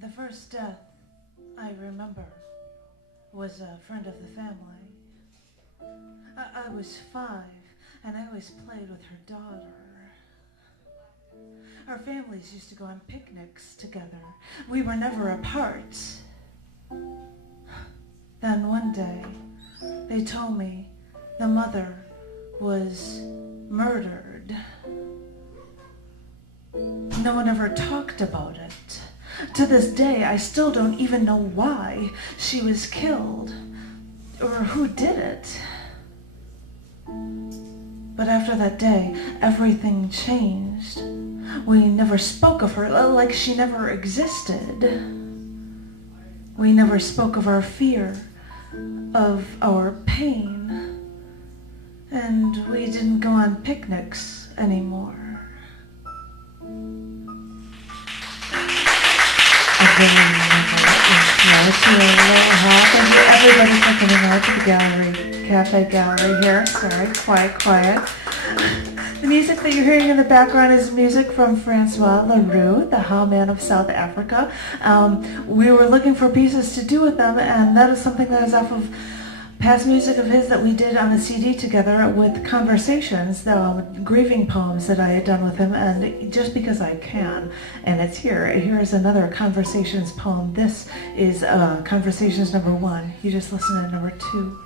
The first death I remember was a friend of the family. I was 5, and I always played with her daughter. Our families used to go on picnics together. We were never apart. Then one day, they told me the mother was murdered. No one ever talked about it. To this day, I still don't even know why she was killed or who did it. But after that day, everything changed. We never spoke of her, like she never existed. We never spoke of our fear, of our pain, and we didn't go on picnics anymore. Thank you everybody for coming out to the Gallery Cafe Gallery here. Sorry, quiet. The music that you're hearing in the background is music from Francois Leroux, the How Man of South Africa. We were looking for pieces to do with them, and that is something that is off of past music of his that we did on a CD together with conversations, grieving poems that I had done with him, and just because I can, and it's here. Here is another Conversations poem. This is Conversations number 1. You just listen to number 2.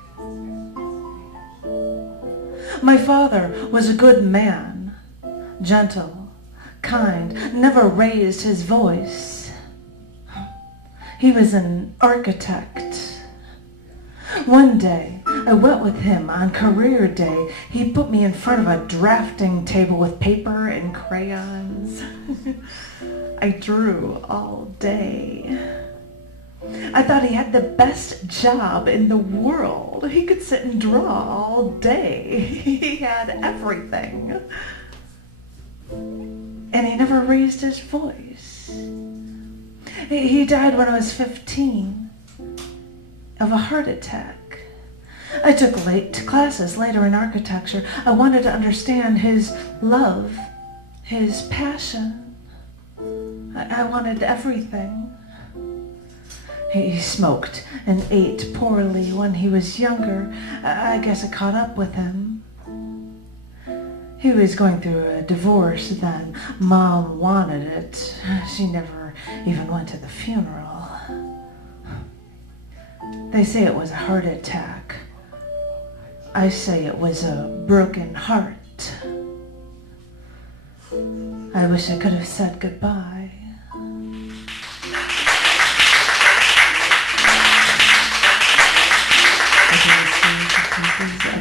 My father was a good man, gentle, kind, never raised his voice. He was an architect. One day, I went with him on career day. He put me in front of a drafting table with paper and crayons. I drew all day. I thought he had the best job in the world. He could sit and draw all day. He had everything. And he never raised his voice. He died when I was 15 of a heart attack. I took late classes later in architecture. I wanted to understand his love, his passion. I wanted everything. He smoked and ate poorly when he was younger. I guess it caught up with him. He was going through a divorce then. Mom wanted it. She never even went to the funeral. They say it was a heart attack. I say it was a broken heart. I wish I could have said goodbye.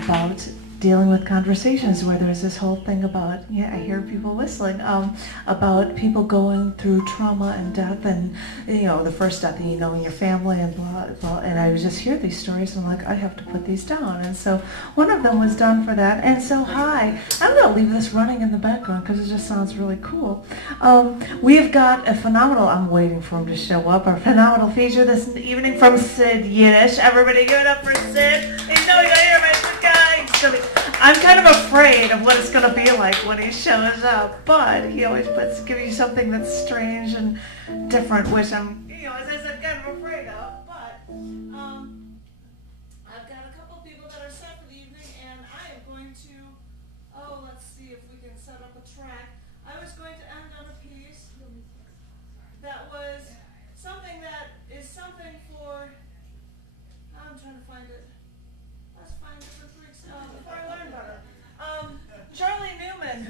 About dealing with conversations where there's this whole thing about, I hear people whistling, about people going through trauma and death, and the first death in your family and blah blah. And I would just hear these stories and I'm like, I have to put these down. And so one of them was done for that. And so I'm gonna leave this running in the background because it just sounds really cool. We've got a phenomenal, I'm waiting for him to show up, our phenomenal feature this evening from Sid Yiddish. Everybody give it up for Sid. You know you gotta hear my good guy. I'm kind of afraid of what it's going to be like when he shows up, but he always gives you something that's strange and different, which I'm, as I said, kind of afraid of. But I've got a couple of people that are set for the evening, and I am going to, let's see if we can set up a track. I was going to end on a piece that was something that is something for, I'm trying to find it. Let's find different freaks before I learn better. Charlie Newman,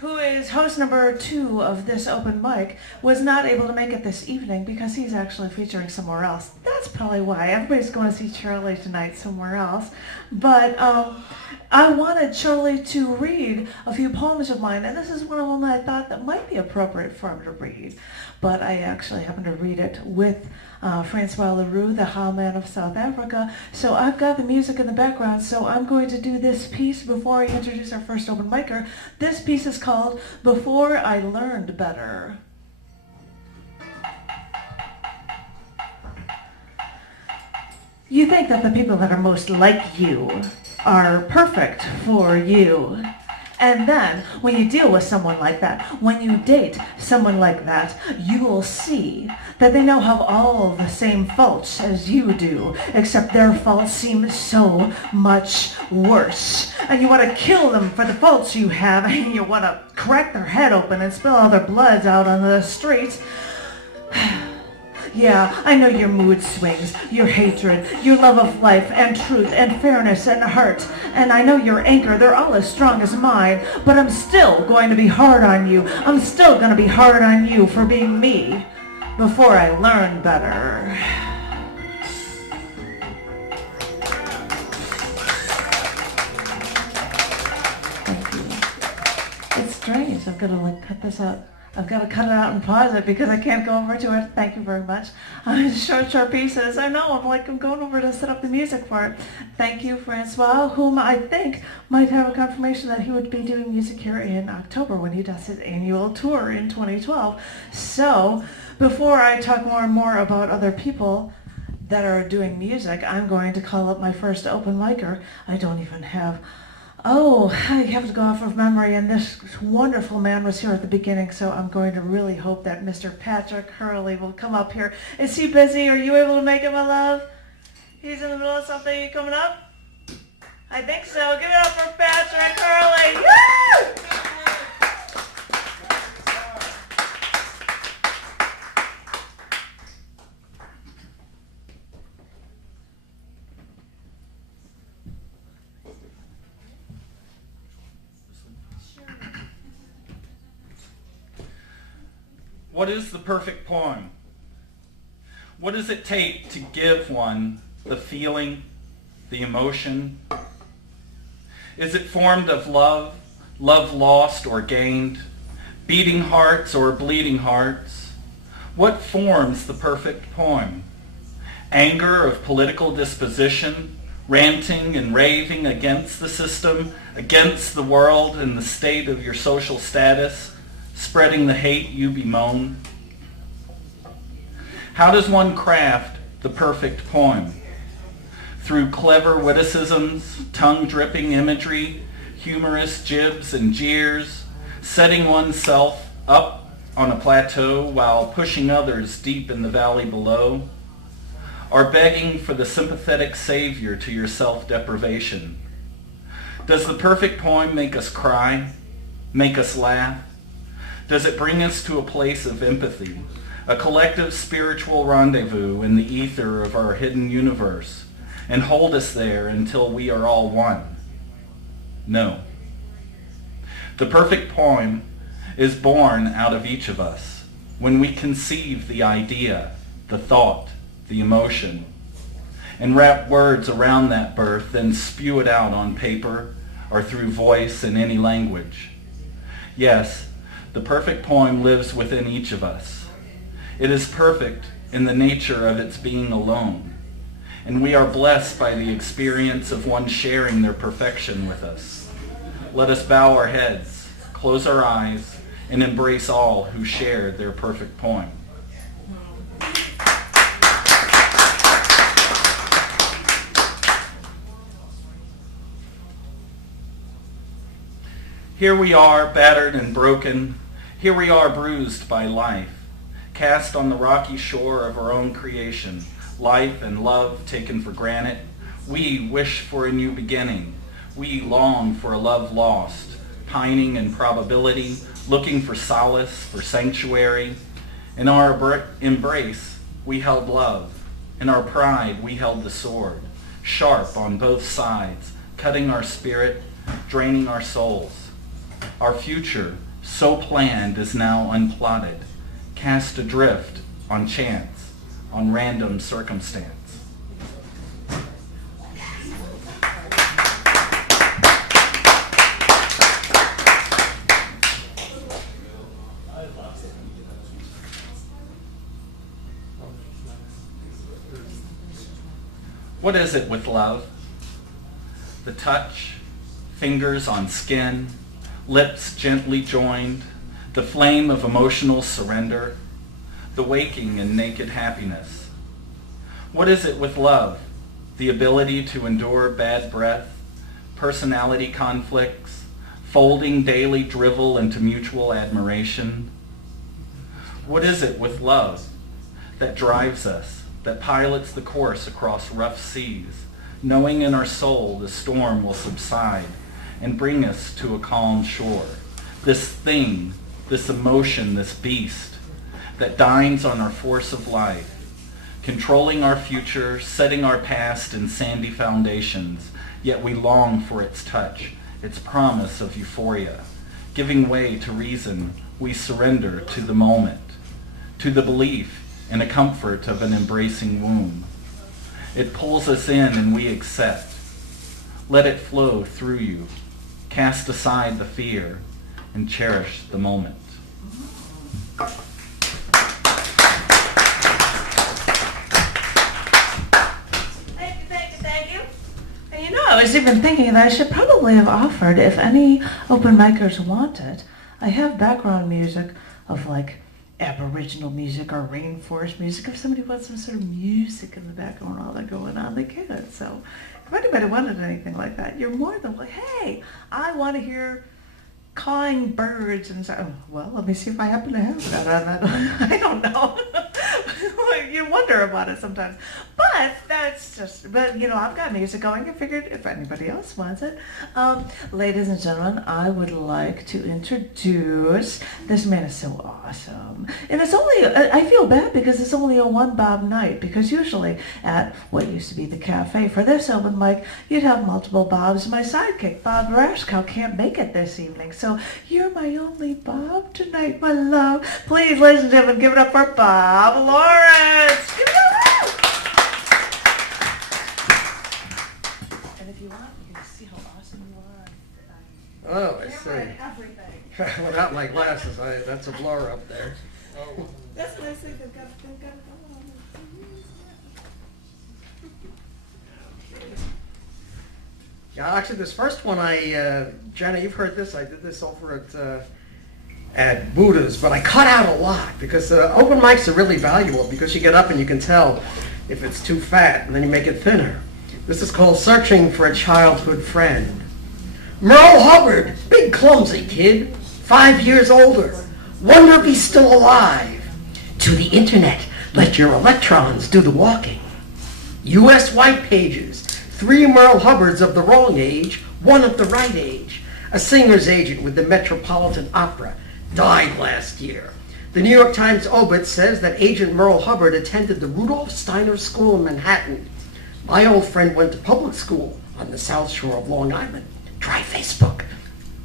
who is host number 2 of this open mic, was not able to make it this evening because he's actually featuring somewhere else. That's probably why. Everybody's going to see Charlie tonight somewhere else. But I wanted Charlie to read a few poems of mine, and this is one of them that I thought that might be appropriate for him to read. But I actually happened to read it with Francois Leroux, the How Man of South Africa. So I've got the music in the background, so I'm going to do this piece before I introduce our first open micer. This piece is called Before I Learned Better. You think that the people that are most like you are perfect for you. And then, when you deal with someone like that, when you date someone like that, you will see that they now have all the same faults as you do, except their faults seem so much worse. And you want to kill them for the faults you have, and you want to crack their head open and spill all their blood out on the streets. Yeah, I know your mood swings, your hatred, your love of life and truth and fairness and heart. And I know your anger, they're all as strong as mine. But I'm still going to be hard on you. I'm still going to be hard on you for being me before I learn better. Thank you. It's strange. I've got to cut this out. I've got to cut it out and pause it because I can't go over to it. Thank you very much. Short pieces. I know, I'm going over to set up the music for it. Thank you, Francois, whom I think might have a confirmation that he would be doing music here in October when he does his annual tour in 2012. So, before I talk more and more about other people that are doing music, I'm going to call up my first open micer. I don't even have... Oh, I have to go off of memory, and this wonderful man was here at the beginning, so I'm going to really hope that Mr. Patrick Hurley will come up here. Is he busy? Are you able to make it, my love? He's in the middle of something. Coming up? I think so. Give it up for Patrick Hurley. Woo! What is the perfect poem? What does it take to give one the feeling, the emotion? Is it formed of love, love lost or gained, beating hearts or bleeding hearts? What forms the perfect poem? Anger of political disposition, ranting and raving against the system, against the world and the state of your social status, spreading the hate you bemoan? How does one craft the perfect poem? Through clever witticisms, tongue-dripping imagery, humorous jibs and jeers, setting oneself up on a plateau while pushing others deep in the valley below, or begging for the sympathetic savior to your self-deprivation? Does the perfect poem make us cry, make us laugh? Does it bring us to a place of empathy, a collective spiritual rendezvous in the ether of our hidden universe, and hold us there until we are all one? No. The perfect poem is born out of each of us when we conceive the idea, the thought, the emotion, and wrap words around that birth, then spew it out on paper or through voice in any language. Yes, the perfect poem lives within each of us. It is perfect in the nature of its being alone, and we are blessed by the experience of one sharing their perfection with us. Let us bow our heads, close our eyes, and embrace all who shared their perfect poem. Here we are, battered and broken. Here we are, bruised by life, cast on the rocky shore of our own creation, life and love taken for granted. We wish for a new beginning. We long for a love lost, pining in probability, looking for solace, for sanctuary. In our embrace, we held love. In our pride, we held the sword, sharp on both sides, cutting our spirit, draining our souls. Our future, so planned, is now unplotted, cast adrift on chance, on random circumstance. What is it with love? The touch, fingers on skin, lips gently joined, the flame of emotional surrender, the waking and naked happiness. What is it with love? the ability to endure bad breath, personality conflicts, folding daily drivel into mutual admiration? What is it with love that drives us, that pilots the course across rough seas, knowing in our soul the storm will subside and bring us to a calm shore? This thing, this emotion, this beast that dines on our force of life, controlling our future, setting our past in sandy foundations, yet we long for its touch, its promise of euphoria. Giving way to reason, we surrender to the moment, to the belief in a comfort of an embracing womb. It pulls us in and we accept. Let it flow through you. Cast aside the fear and cherish the moment. Thank you. And you know, I was even thinking that I should probably have offered, if any open micers wanted, I have background music of like Aboriginal music or rainforest music. If somebody wants some sort of music in the background while they're going on, they can. So if anybody wanted anything like that, you're more than like, hey, I want to hear cawing birds and so, well, let me see if I happen to have that on that. I don't know. You wonder about it sometimes. But that's just, but you know, I've got music going. I figured if anybody else wants it. Ladies and gentlemen, I would like to introduce, this man is so awesome. And it's only, I feel bad because it's only a one Bob night, because usually at what used to be the cafe for this open mic, you'd have multiple Bobs. My sidekick, Bob Raskow, can't make it this evening. So you're my only Bob tonight, my love. Please, ladies and gentlemen, give it up for Bob Lawrence. Give it up. And if you want, you can see how awesome you are. Oh, I see. Everything. Without my glasses, that's a blur up there. That's what I think. They've got it on. Yeah, actually, this first one, Janet, you've heard this. I did this over at Buddha's, but I cut out a lot because open mics are really valuable because you get up and you can tell if it's too fat, and then you make it thinner. This is called Searching for a Childhood Friend. Merle Hubbard, big clumsy kid, 5 years older. Wonder if he's still alive. To the internet, let your electrons do the walking. U.S. White Pages, 3 Merle Hubbards of the wrong age, 1 of the right age. A singer's agent with the Metropolitan Opera died last year. The New York Times obit says that Agent Merle Hubbard attended the Rudolph Steiner School in Manhattan. My old friend went to public school on the South Shore of Long Island. Try Facebook.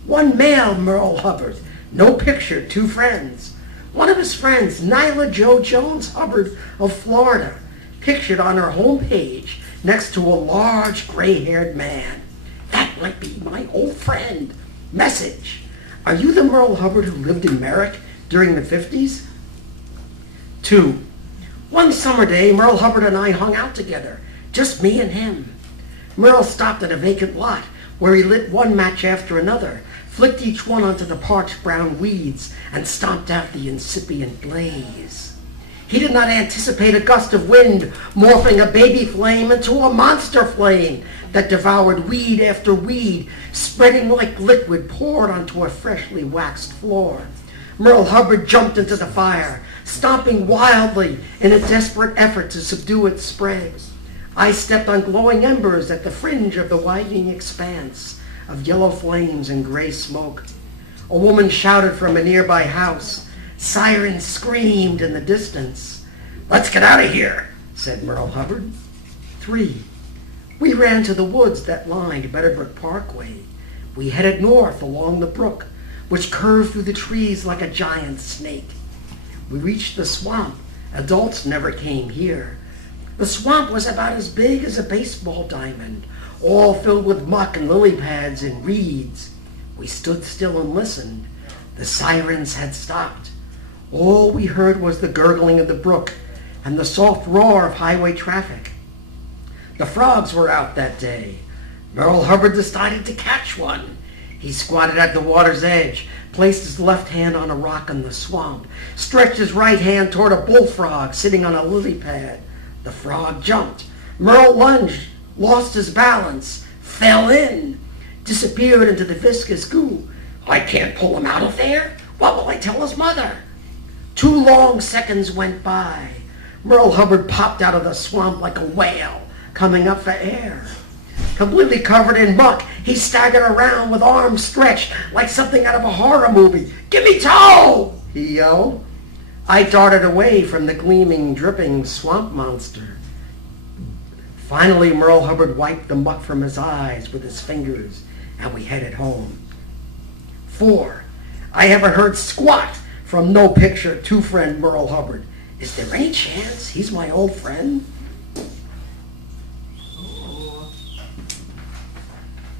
1 male Merle Hubbard, no picture, 2 friends. One of his friends, Nyla Jo Jones Hubbard of Florida, pictured on her homepage next to a large gray-haired man. That might be my old friend. Message. Are you the Merle Hubbard who lived in Merrick during the 50s? 2. One summer day, Merle Hubbard and I hung out together, just me and him. Merle stopped at a vacant lot where he lit one match after another, flicked each one onto the parched brown weeds, and stomped out the incipient blaze. He did not anticipate a gust of wind morphing a baby flame into a monster flame that devoured weed after weed, spreading like liquid poured onto a freshly waxed floor. Merle Hubbard jumped into the fire, stomping wildly in a desperate effort to subdue its spray. I stepped on glowing embers at the fringe of the widening expanse of yellow flames and gray smoke. A woman shouted from a nearby house. Sirens screamed in the distance. "Let's get out of here," said Merle Hubbard. 3. We ran to the woods that lined Meadowbrook Parkway. We headed north along the brook, which curved through the trees like a giant snake. We reached the swamp. Adults never came here. The swamp was about as big as a baseball diamond, all filled with muck and lily pads and reeds. We stood still and listened. The sirens had stopped. All we heard was the gurgling of the brook and the soft roar of highway traffic. The frogs were out that day. Merle Hubbard decided to catch one. He squatted at the water's edge, placed his left hand on a rock in the swamp, stretched his right hand toward a bullfrog sitting on a lily pad. The frog jumped. Merle lunged lost his balance, fell in, disappeared into the viscous goo. I can't pull him out of there. What will I tell his mother? 2 long seconds went by. Merle Hubbard popped out of the swamp like a whale coming up for air. Completely covered in muck, he staggered around with arms stretched like something out of a horror movie. "Give me tow!" he yelled. I darted away from the gleaming, dripping swamp monster. Finally, Merle Hubbard wiped the muck from his eyes with his fingers, and we headed home. 4. I haven't heard squat from No Picture, 2 friend Merle Hubbard. Is there any chance he's my old friend?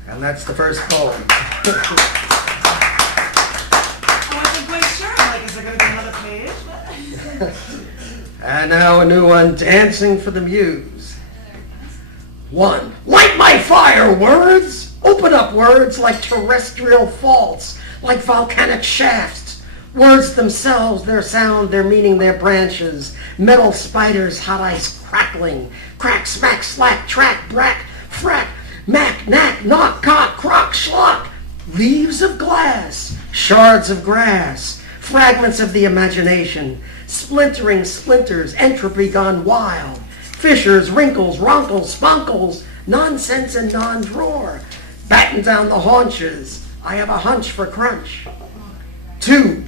And that's the first poem. I wasn't quite sure. I'm like, is there going to be another page? And now a new one, Dancing for the Muse. 1. Light my fire, words! Open up words like terrestrial faults, like volcanic shafts. Words themselves, their sound, their meaning, their branches. Metal spiders, hot ice crackling. Crack, smack, slack, track, brack, frack. Mac, knack, knock, cock, crock, schlock. Leaves of glass, shards of grass, fragments of the imagination, splintering splinters, entropy gone wild, fissures, wrinkles, ronkles, spunkles, nonsense and non-drawer. Batten down the haunches, I have a hunch for crunch. 2.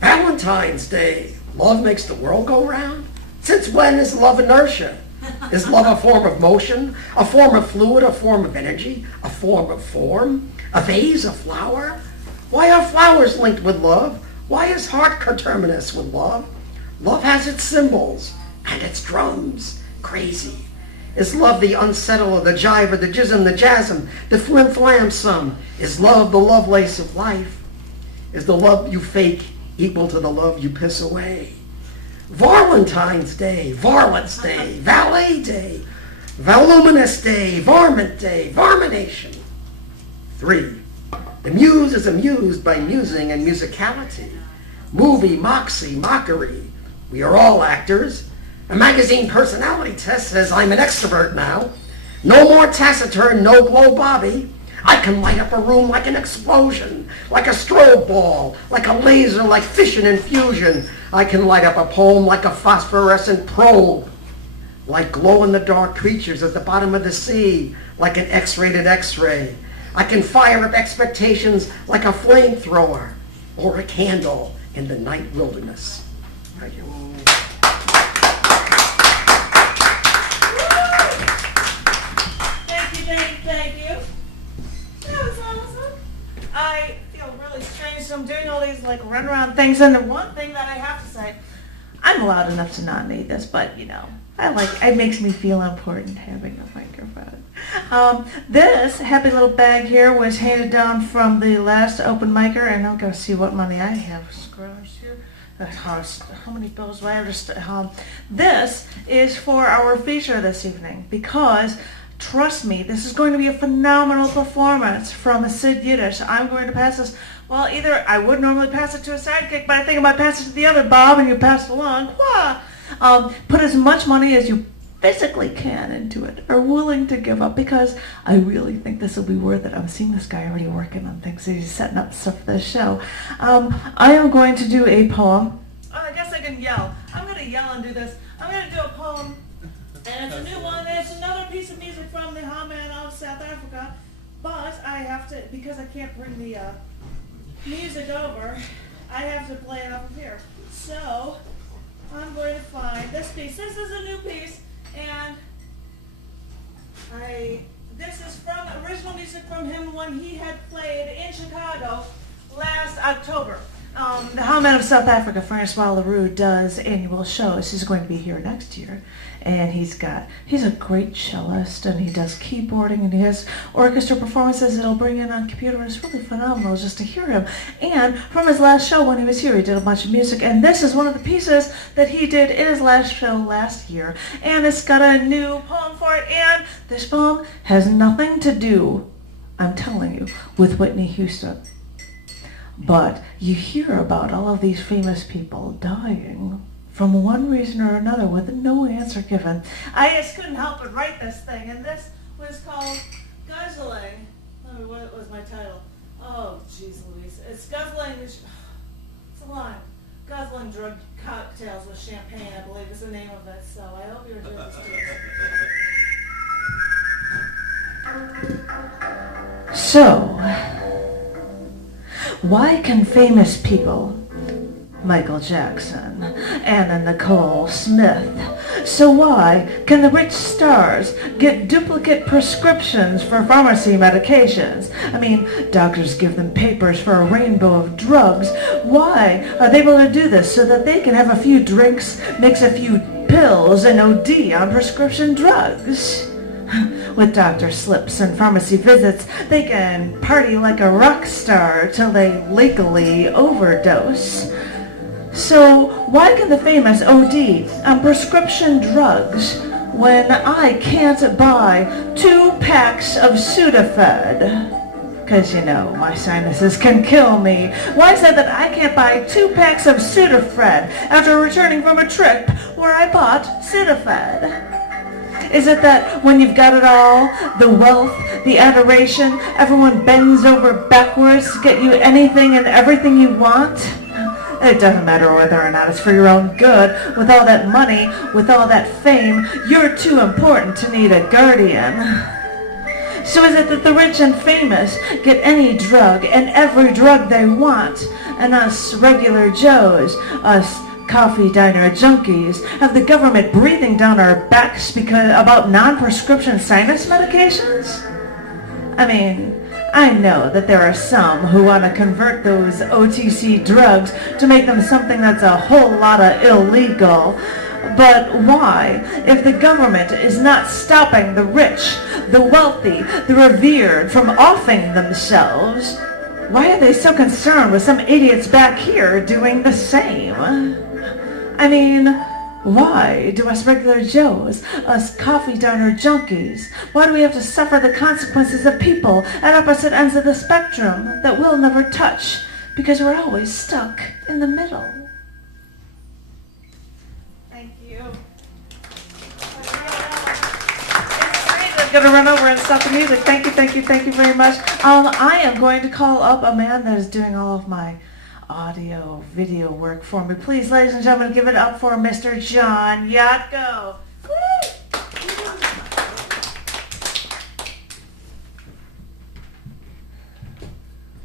Valentine's Day. Love makes the world go round? Since when is love inertia? Is love a form of motion, a form of fluid, a form of energy, a form of form, a vase, a flower? Why are flowers linked with love? Why is heart coterminous with love? Love has its symbols and its drums. Crazy. Is love the unsettler, the jiver, the jism, the jasm, the flim-flam sum? Is love the Lovelace of life? Is the love you fake equal to the love you piss away? Valentine's Day, Varlet's Day, Valet Day, Voluminous Day, Varmint Day, Varmination. 3. The muse is amused by musing and musicality. Movie, moxie, mockery. We are all actors. A magazine personality test says I'm an extrovert now. No more taciturn, no glow Bobby. I can light up a room like an explosion, like a strobe ball, like a laser, like fission and fusion. I can light up a poem like a phosphorescent probe, like glow-in-the-dark creatures at the bottom of the sea, like an X-rated X-ray. I can fire up expectations like a flamethrower or a candle in the night wilderness. Thank you. Thank you. That was awesome. I feel really strange, so I'm doing all these like runaround things, and the one thing that I have to say, I'm loud enough to not need this, but you know, it makes me feel important having a microphone. This happy little bag here was handed down from the last open micer, and I'll go see what money I have scratched here. How many bills do I have? This is for our feature this evening, because trust me, this is going to be a phenomenal performance from Sid Yiddish. I'm going to pass this, well, either I would normally pass it to a sidekick, but I think I might pass it to the other Bob, and you pass it along. Put as much money as you physically can into it, are willing to give up, because I really think this will be worth it. I'm seeing this guy already working on things. He's setting up stuff for this show. I am going to do a poem. Oh, I guess I can yell. I'm going to yell and do this. I'm going to do a poem. And it's a new one. It's another piece of music from the Haman of South Africa. But I have to, because I can't bring the music over, I have to play it off of here. So I'm going to find this piece. This is a new piece, and this is from original music from him when he had played in Chicago last October. The Haman of South Africa, Francois Leroux, does annual shows. He's going to be here next year, and he's a great cellist, and he does keyboarding, and he has orchestra performances that he'll bring in on computer, and it's really phenomenal just to hear him. And from his last show when he was here, he did a bunch of music, and this is one of the pieces that he did in his last show last year, and it's got a new poem for it, and this poem has nothing to do, I'm telling you, with Whitney Houston. But you hear about all of these famous people dying from one reason or another with no answer given. I just couldn't help but write this thing, and this Was called Guzzling. What was my title? Oh, jeez Louise. It's Guzzling, it's a line. Guzzling drug cocktails with champagne, I believe is the name of it. So I hope you enjoy this piece. So, why can famous people, Michael Jackson, Anna Nicole Smith, so why can the rich stars get duplicate prescriptions for pharmacy medications? I mean, doctors give them papers for a rainbow of drugs. Why are they able to do this? So that they can have a few drinks, mix a few pills, and OD on prescription drugs. With doctor slips and pharmacy visits, they can party like a rock star till they legally overdose. So why can the famous OD on prescription drugs when I can't buy 2 packs of Sudafed? Because, you know, my sinuses can kill me. Why is that I can't buy 2 packs of Sudafed after returning from a trip where I bought Sudafed? Is it that when you've got it all, the wealth, the adoration, everyone bends over backwards to get you anything and everything you want? It doesn't matter whether or not it's for your own good. With all that money, with all that fame, you're too important to need a guardian. So is it that the rich and famous get any drug and every drug they want, and us regular Joes, us coffee diner junkies, have the government breathing down our backs about non-prescription sinus medications? I mean, I know that there are some who want to convert those OTC drugs to make them something that's a whole lot of illegal. But why, if the government is not stopping the rich, the wealthy, the revered from offing themselves, why are they so concerned with some idiots back here doing the same? I mean, why do us regular Joes, us coffee diner junkies, why do we have to suffer the consequences of people at opposite ends of the spectrum that we'll never touch because we're always stuck in the middle? Thank you. I'm going to run over and stop the music. Thank you very much. I am going to call up a man that is doing all of my audio, video work for me. Please, ladies and gentlemen, give it up for Mr. John Yatko.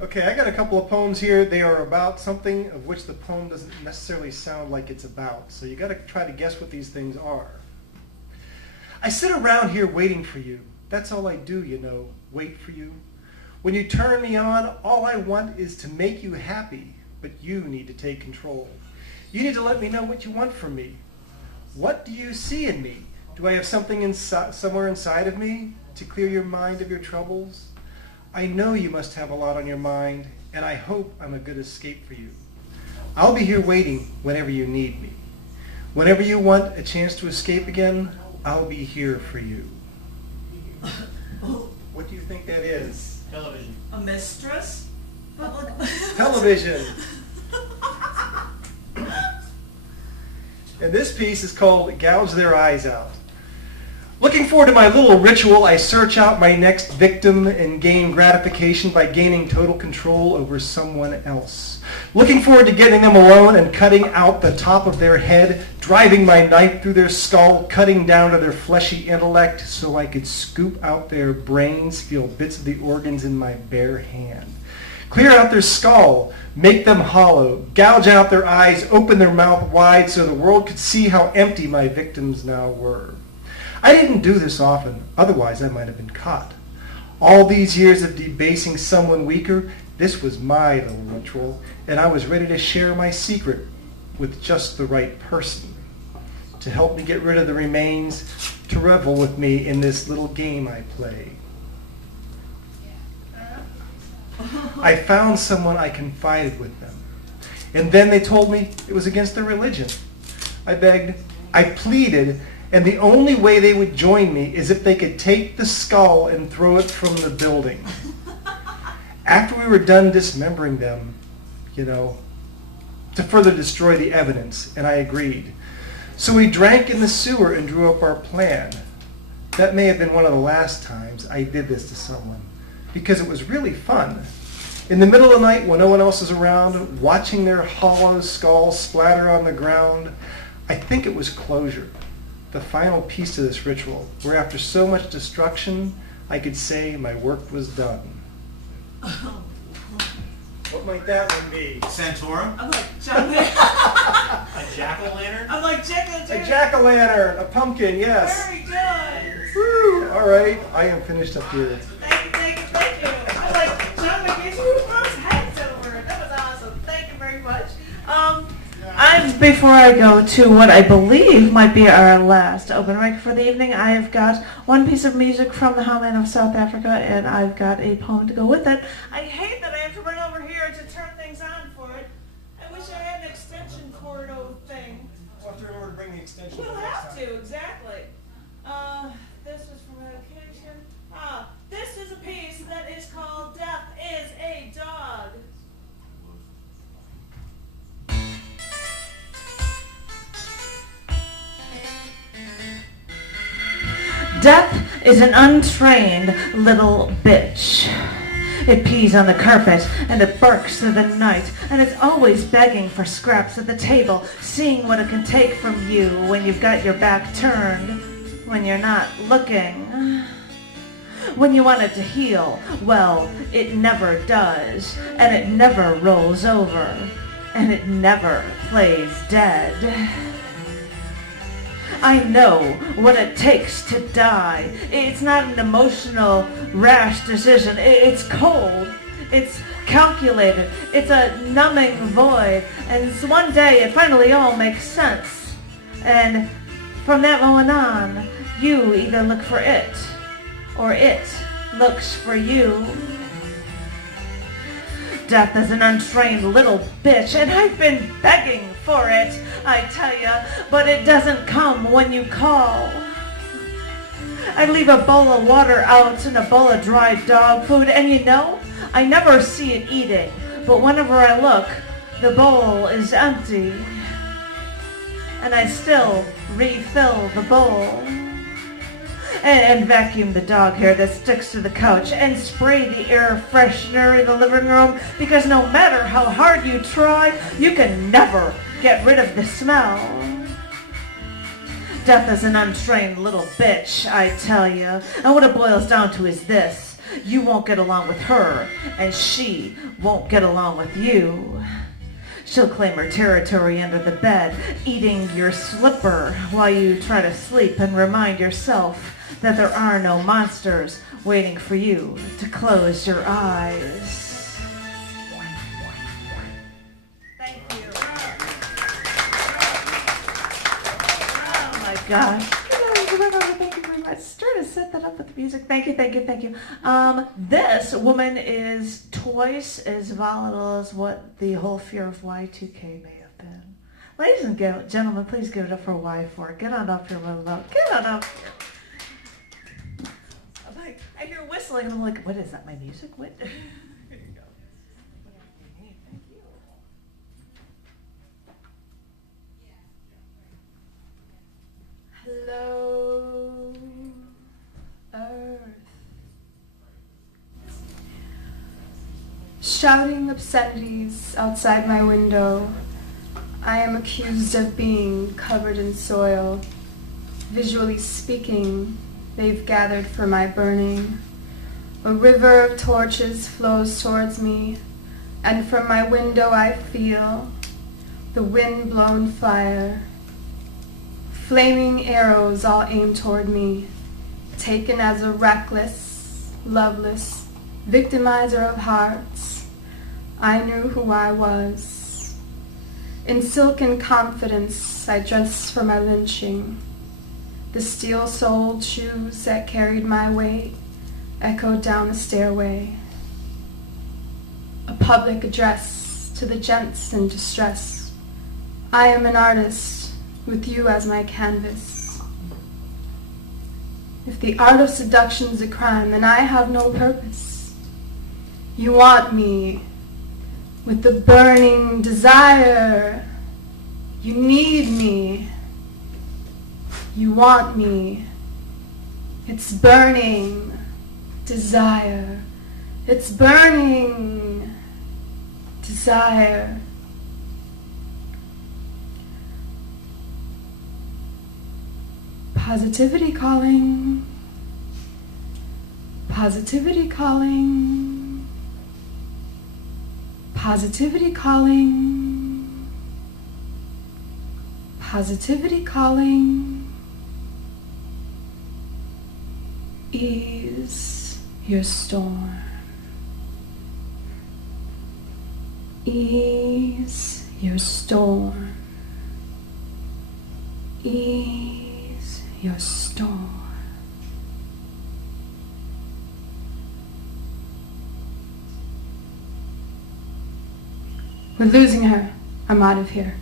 Okay, I got a couple of poems here. They are about something of which the poem doesn't necessarily sound like it's about. So you got to try to guess what these things are. I sit around here waiting for you. That's all I do, you know, wait for you. When you turn me on, all I want is to make you happy. But you need to take control. You need to let me know what you want from me. What do you see in me? Do I have something somewhere inside of me to clear your mind of your troubles? I know you must have a lot on your mind, and I hope I'm a good escape for you. I'll be here waiting whenever you need me. Whenever you want a chance to escape again, I'll be here for you. What do you think that is? Television. A mistress? Television. And this piece is called Gouge Their Eyes Out. Looking forward to my little ritual, I search out my next victim and gain gratification by gaining total control over someone else. Looking forward to getting them alone and cutting out the top of their head, driving my knife through their skull, cutting down to their fleshy intellect so I could scoop out their brains, feel bits of the organs in my bare hand. Clear out their skull, make them hollow, gouge out their eyes, open their mouth wide so the world could see how empty my victims now were. I didn't do this often, otherwise I might have been caught. All these years of debasing someone weaker, this was my little ritual, and I was ready to share my secret with just the right person to help me get rid of the remains, to revel with me in this little game I play. I found someone I confided with them. And then they told me it was against their religion. I begged, I pleaded, and the only way they would join me is if they could take the skull and throw it from the building. After we were done dismembering them, to further destroy the evidence, and I agreed. So we drank in the sewer and drew up our plan. That may have been one of the last times I did this to someone, because it was really fun. In the middle of the night, when no one else is around, watching their hollow skulls splatter on the ground, I think it was closure, the final piece to this ritual, where after so much destruction, I could say my work was done. What might that one be? Santorum? I'm like, John, A jack-o'-lantern? I'm like, A jack-o'-lantern, a pumpkin, yes. Very good. Woo! All right, I am finished up here. Thank you. I'm like, John McGee, who throws hats over it? That was awesome. Thank you very much. Before I go to what I believe might be our last open mic for the evening, I have got one piece of music from the homeland of South Africa, and I've got a poem to go with it. I hate that I have to run over here to turn things on for it. I wish I had an extension cord thing. We'll have to remember to bring the extension. We'll have to, exactly. This was from education. This is a piece that is called Death is a Dog. Death is an untrained little bitch. It pees on the carpet, and it barks through the night, and it's always begging for scraps at the table, seeing what it can take from you when you've got your back turned, when you're not looking. When you want it to heal, well, it never does, and it never rolls over, and it never plays dead. I know what it takes to die. It's not an emotional, rash decision. It's cold. It's calculated. It's a numbing void. And one day it finally all makes sense. And from that moment on, you either look for it, or it looks for you. Death is an untrained little bitch, and I've been begging for it, I tell ya, but it doesn't come when you call. I leave a bowl of water out and a bowl of dry dog food, and you know, I never see it eating, but whenever I look, the bowl is empty, and I still refill the bowl. And vacuum the dog hair that sticks to the couch, and spray the air freshener in the living room, because no matter how hard you try, you can never get rid of the smell. Death is an untrained little bitch, I tell you, and what it boils down to is this: you won't get along with her, and she won't get along with you. She'll claim her territory under the bed, eating your slipper while you try to sleep and remind yourself that there are no monsters waiting for you to close your eyes. Thank you. Oh my gosh. Thank you very much. Try to set that up with the music. Thank you. This woman is twice as volatile as what the whole fear of Y2K may have been. Ladies and gentlemen, please give it up for Y4. Get on up here, move up. Get on up here. I hear whistling, and I'm like, what is that, my music? What? Here you go. Hey, thank you. Hello, Earth. Shouting obscenities outside my window, I am accused of being covered in soil. Visually speaking, they've gathered for my burning. A river of torches flows towards me, and from my window I feel the wind-blown fire. Flaming arrows all aimed toward me, taken as a reckless, loveless victimizer of hearts. I knew who I was. In silken confidence, I dressed for my lynching. The steel-soled shoes that carried my weight echoed down the stairway. A public address to the gents in distress. I am an artist with you as my canvas. If the art of seduction is a crime, then I have no purpose. You want me with the burning desire. You need me You want me. It's burning desire. It's burning desire. Positivity calling. Positivity calling. Positivity calling. Positivity calling. Ease your storm. Ease your storm. Ease your storm. We're losing her. I'm out of here.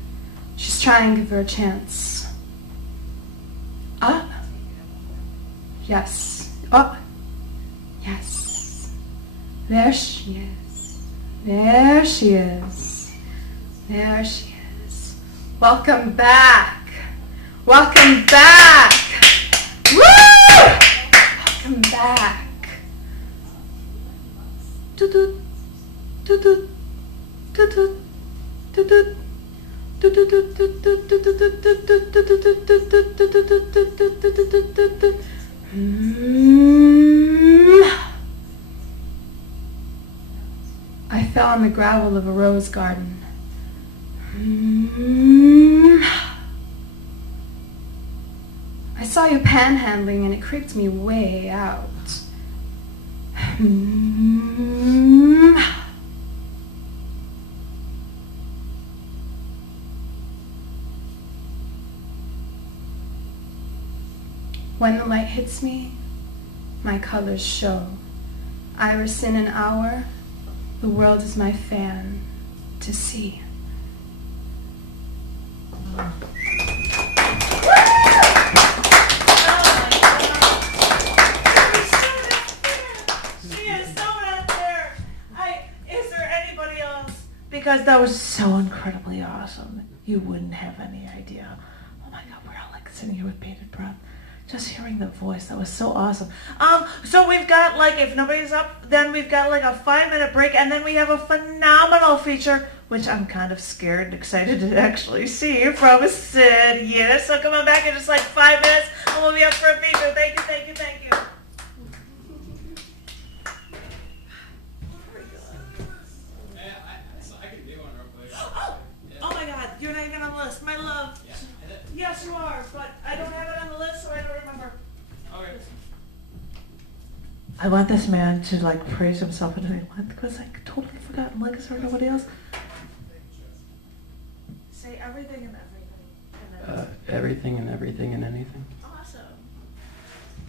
She's trying to give her a chance. Ah. Yes. Oh. Yes. There she is. There she is. There she is. Welcome back. Welcome back. Woo! Welcome back. Toot-toot. Toot-toot. Toot-toot. Toot-toot. I fell on the gravel of a rose garden. I saw you panhandling and it creeped me way out. When the light hits me, my colors show. Iris in an hour, the world is my fan to see. Is there anybody else? Because that was so incredibly awesome. You wouldn't have any idea. Oh my God, we're all like sitting here with bated breath. Just hearing the voice, that was so awesome. So we've got like, if nobody's up, then we've got like a 5-minute break, and then we have a phenomenal feature, which I'm kind of scared and excited to actually see from Sid. Yes, so come on back in just like 5 minutes, and we'll be up for a feature. Thank you, thank you, thank you. Oh my God, you're not even on the list, my love. Yeah. Yes, you are, but I don't have it on the list, so I don't remember. Okay. I want this man to like praise himself and because I totally forgot. Like, is there nobody else? Say everything and everything. Everything and everything and anything. Awesome.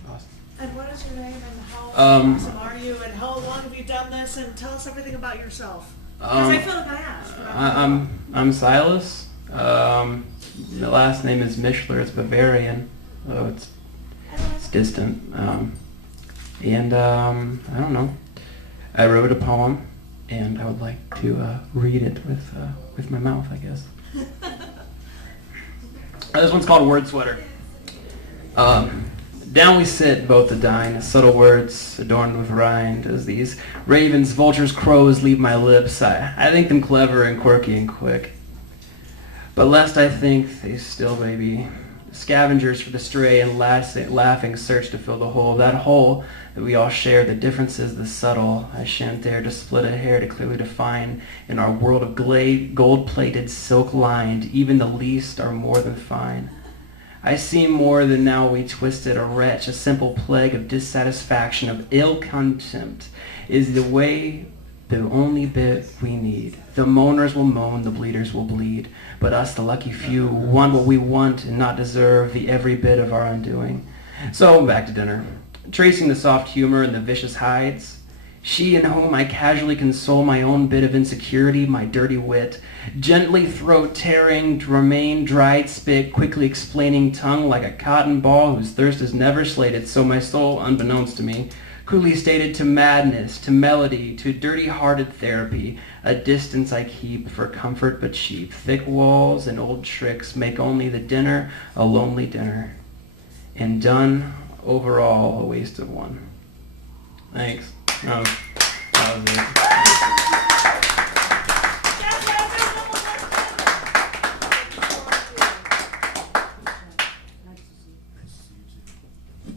Awesome. And what is your name and how Um, awesome are you and how long have you done this, and tell us everything about yourself. Because I feel like I asked. I'm Silas. My last name is Mischler. It's Bavarian. So it's distant. And I don't know. I wrote a poem, and I would like to read it with my mouth, I guess. This one's called Word Sweater. Down we sit, both to dine, subtle words adorned with rind, as these ravens, vultures, crows leave my lips. I think them clever and quirky and quick. But lest I think they still may be scavengers for the stray and laughing search to fill the hole. That hole that we all share, the differences, the subtle. I shan't dare to split a hair to clearly define. In our world of gold-plated, silk-lined, even the least are more than fine. I seem more than now we twisted, a wretch, a simple plague of dissatisfaction, of ill contempt, is the way, the only bit we need. The moaners will moan, the bleeders will bleed, but us, the lucky few, want what we want and not deserve the every bit of our undoing. So back to dinner, tracing the soft humor and the vicious hides. She in whom I casually console my own bit of insecurity, my dirty wit, gently throat tearing, remain dried spit, quickly explaining tongue like a cotton ball whose thirst is never slated, so my soul, unbeknownst to me, coolly stated to madness, to melody, to dirty-hearted therapy, a distance I keep for comfort but cheap. Thick walls and old tricks make only the dinner a lonely dinner. and done overall a waste of one. Thanks. That was it.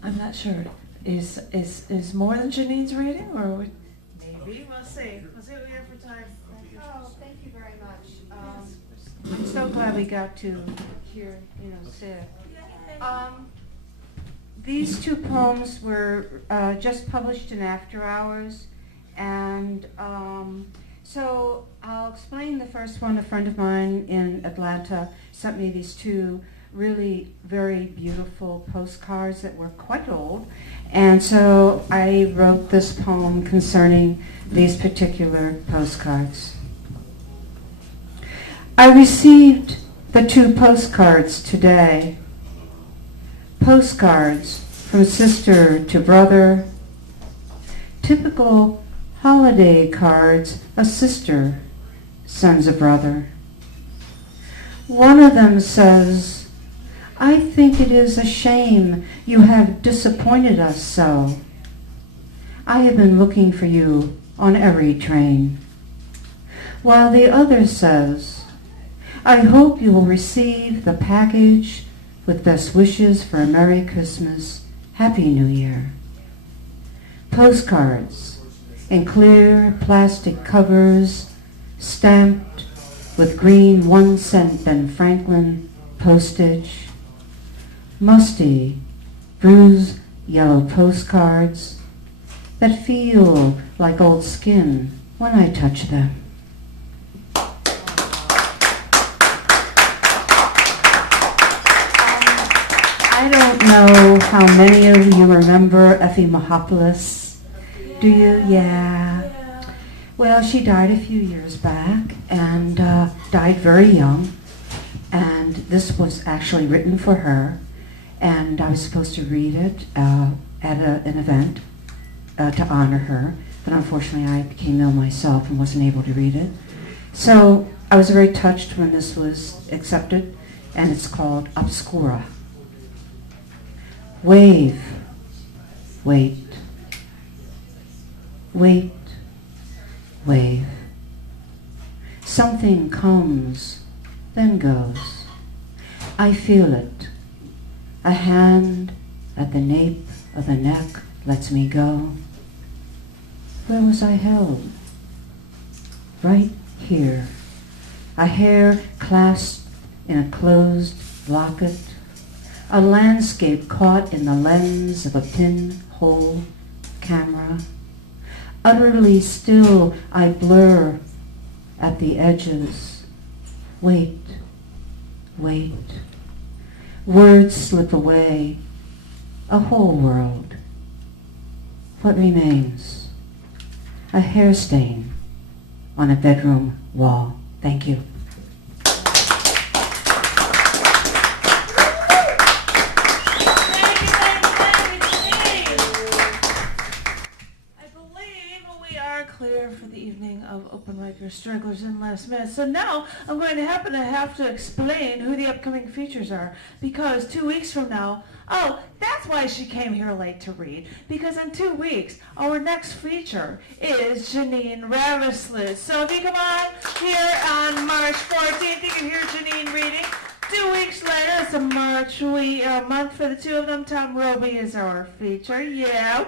I'm not sure. Is more than Janine's reading, or maybe we'll see. We'll see what we have for time. Oh, thank you very much. I'm so glad we got to hear, Sid. These two poems were just published in After Hours, and so I'll explain the first one. A friend of mine in Atlanta sent me these two really very beautiful postcards that were quite old, and so I wrote this poem concerning these particular postcards. I received the two postcards today. Postcards from sister to brother. Typical holiday cards a sister sends a brother. One of them says, "I think it is a shame you have disappointed us so. I have been looking for you on every train." While the other says, "I hope you will receive the package with best wishes for a Merry Christmas, Happy New Year." Postcards in clear plastic covers, stamped with green 1-cent Ben Franklin postage. Musty, bruised yellow postcards that feel like old skin when I touch them. I don't know how many of you remember Effie Mahopoulos. Do you? Yeah. Well, she died a few years back and died very young. And this was actually written for her. And I was supposed to read it at an event to honor her. But unfortunately, I became ill myself and wasn't able to read it. So I was very touched when this was accepted. And it's called Obscura. Wave, wait, wait, wave. Something comes, then goes. I feel it. A hand at the nape of the neck lets me go. Where was I held? Right here. A hair clasped in a closed locket. A landscape caught in the lens of a pinhole camera. Utterly still, I blur at the edges. Wait, wait. Words slip away. A whole world. What remains? A hair stain on a bedroom wall. Thank you. For the evening of open micer, stragglers, and last minute. So now I'm going to have to explain who the upcoming features are, because 2 weeks from now, that's why she came here late to read, because in 2 weeks our next feature is Janine Ravislis. So if you come on here on March 14th, you can hear Janine reading. 2 weeks later, it's a month for the two of them. Tom Roby is our feature. Yeah.